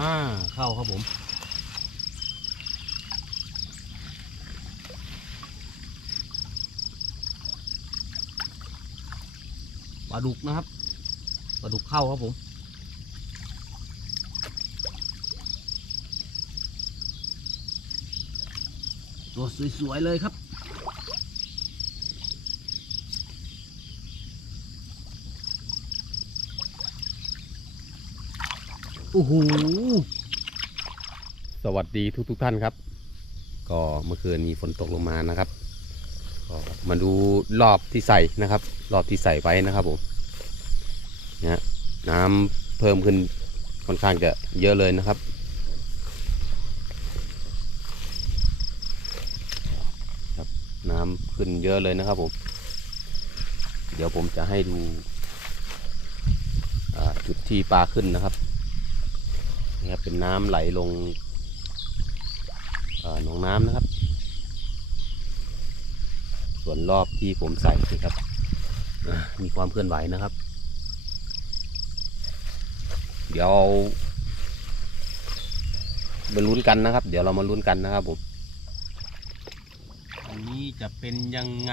อ่าเข้าครับผม ปลาดุกนะครับ ปลาดุกเข้าครับผมตัวสวยๆเลยครับ โอ้โหสวัสดีทุกทุกท่านครับ ก็เมื่อคืนมีฝนตกลงมานะครับก็มาดูรอบที่ใส่นะครับ รอบที่ใส่ไว้นะครับผมนะน้ำเพิ่มขึ้นค่อนข้างจะเยอะเลยนะครับ ครับ น้ำขึ้นเยอะเลยนะครับผม เดี๋ยวผมจะให้ดูจุดที่ปลาขึ้นนะครับ นี่ครับเป็นน้ำไหลลงหนองน้ำนะครับ ส่วนรอบที่ผมใส่นี่ครับมีความเคลื่อนไหวนะครับ เดี๋ยวมาลุ้นกันนะครับ เดี๋ยวเรามาลุ้นกันนะครับผมอันนี้จะเป็นยังไง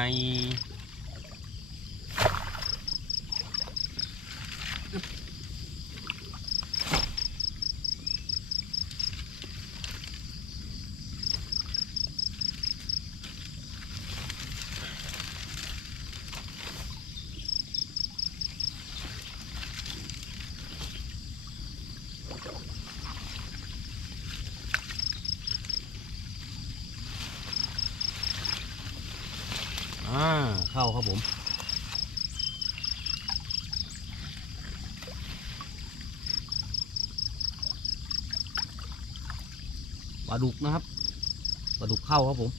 อ่าเข้าครับผมปลาดุกนะครับปลาดุกเข้าครับผม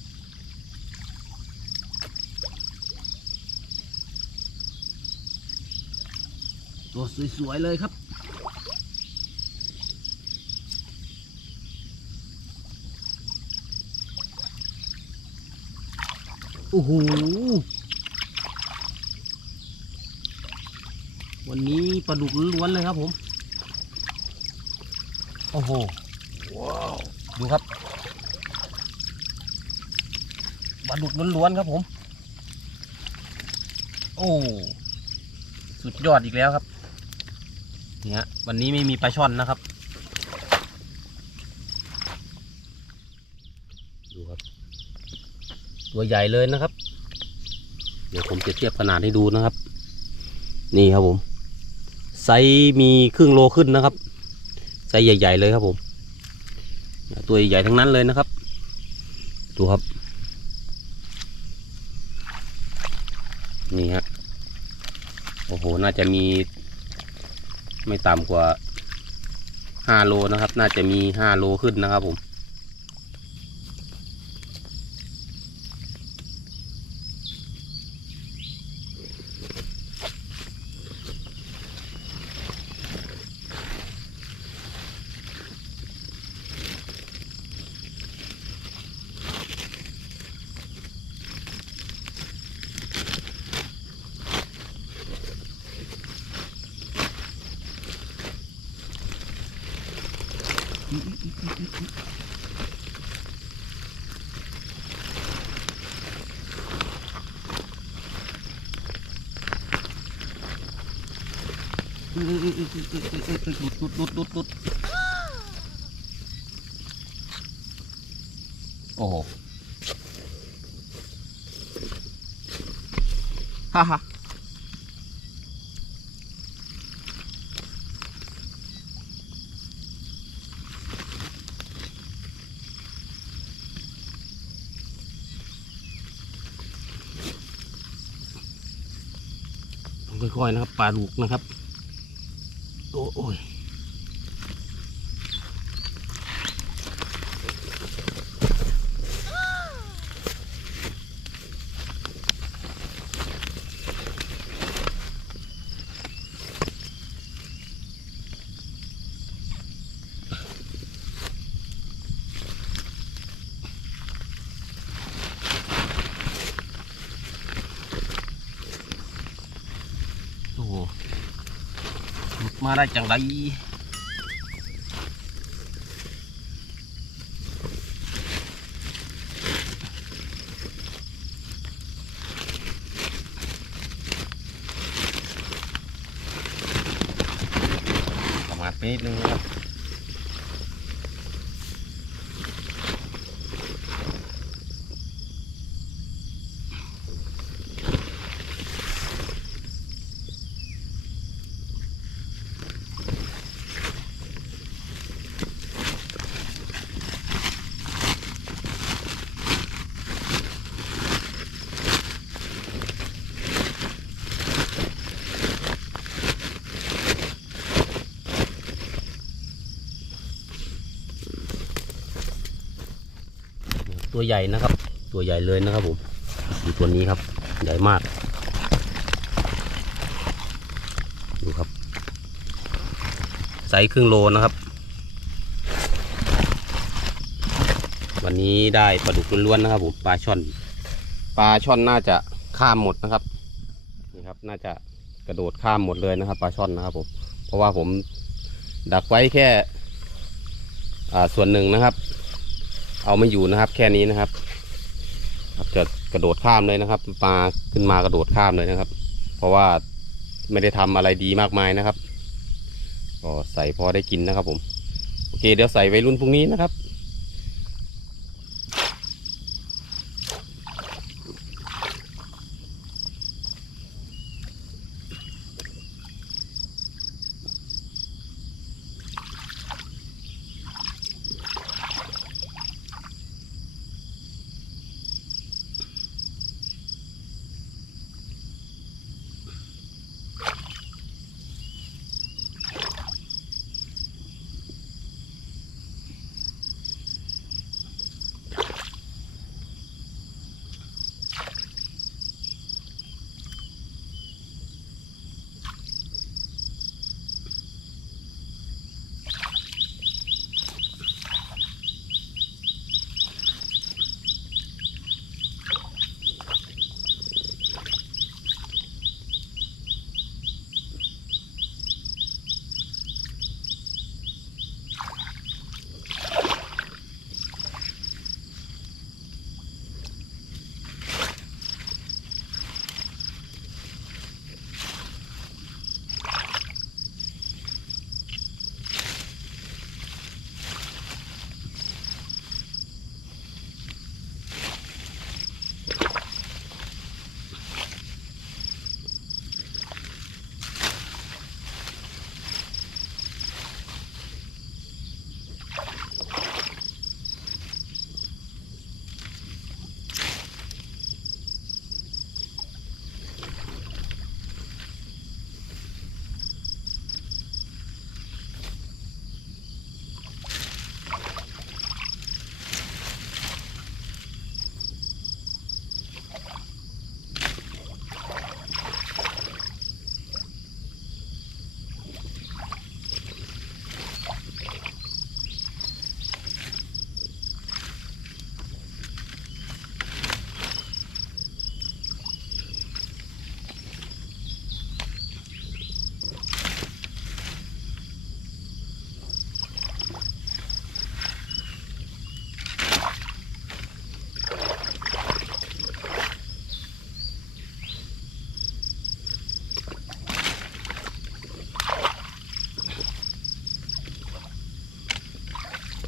ตัวสวยๆเลยครับ โอ้โห วันนี้ปลาดุกล้วนๆเลยครับผม โอ้โห ว้าว ดูครับ ปลาดุกล้วนๆครับผม โอ้ สุดยอดอีกแล้วครับ เนี่ยวันนี้ไม่มีปลาช่อนนะครับ ดูครับ ตัวใหญ่เลยนะครับ เดี๋ยวผมจะเทียบขนาดให้ดูนะครับ นี่ครับผม ไซมีครึ่งโลขึ้นนะครับ ไซใหญ่ ๆ เลยครับผม ตัวใหญ่ทั้งนั้นเลยนะครับ ดูครับ นี่ฮะ โอ้โห น่าจะมี ไม่ต่ำกว่าห้าโลนะครับ น่าจะมีห้าโลขึ้นนะครับผม หลุดหลุดหลุดหลุดหลุดโอ้โหฮ่าฮ่า ค่อยๆนะครับปลาดุกนะครับ โอ้โอ้ย มาได้จังไรประมาณปีนึงครับ ตัวใหญ่นะครับ ตัวใหญ่เลยนะครับผมดูตัวนี้ครับใหญ่มาก ดูครับไซส์ครึ่งโลนะครับ วันนี้ได้ปลาดุกล้วนๆนะครับผมปลาช่อน ปลาช่อนน่าจะข้ามหมดนะครับนี่ครับ น่าจะกระโดดข้ามหมดเลยนะครับปลาช่อนนะครับผมเพราะว่าผมดักไว้แค่ส่วนหนึ่งนะครับ เอาไม่อยู่นะครับ แค่นี้นะครับจะกระโดดข้ามเลยนะครับปลาขึ้นมากระโดดข้ามเลยนะครับ เพราะว่าไม่ได้ทำอะไรดีมากมายนะครับก็ใส่พอได้กินนะครับผมโอเคเดี๋ยวใส่ไว้รุ่นพรุ่งนี้นะครับ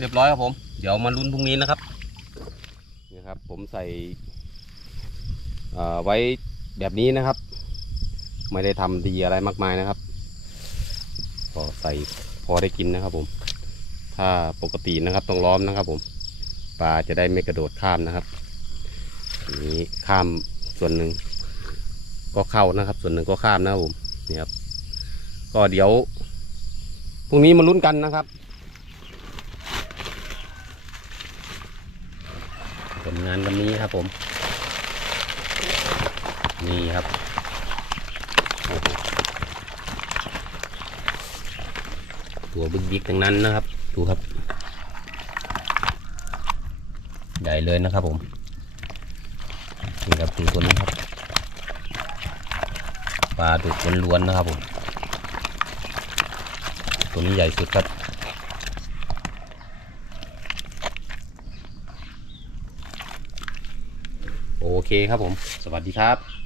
เรียบร้อยครับผม เดี๋ยวมาลุ้นพรุ่งนี้นะครับนี่ครับ ผมใส่ไว้แบบนี้นะครับ ไม่ได้ทำดีอะไรมากมายนะครับก็ใส่พอได้กินนะครับ ผม ถ้าปกตินะครับต้องล้อมนะครับ ผมปลาจะได้ไม่กระโดดข้ามนะครับนนี้ข้ามส่วนหนึ่งก็เข้านะครับ ส่วนหนึ่งก็ข้ามนะครับผมนี่ครับก็เดี๋ยวพรุ่งนี้มาลุ้นกันนะครับ ผลงานวันนี้ครับผม นี่ครับตัวบึกบิกทั้งนั้นนะครับ ดูครับ ใหญ่เลยนะครับผม นี่ครับดูตัวนี้ครับ ปลาดุกล้วนๆนะครับผม ตัวนี้ใหญ่สุดครับ เคครับผม สวัสดีครับ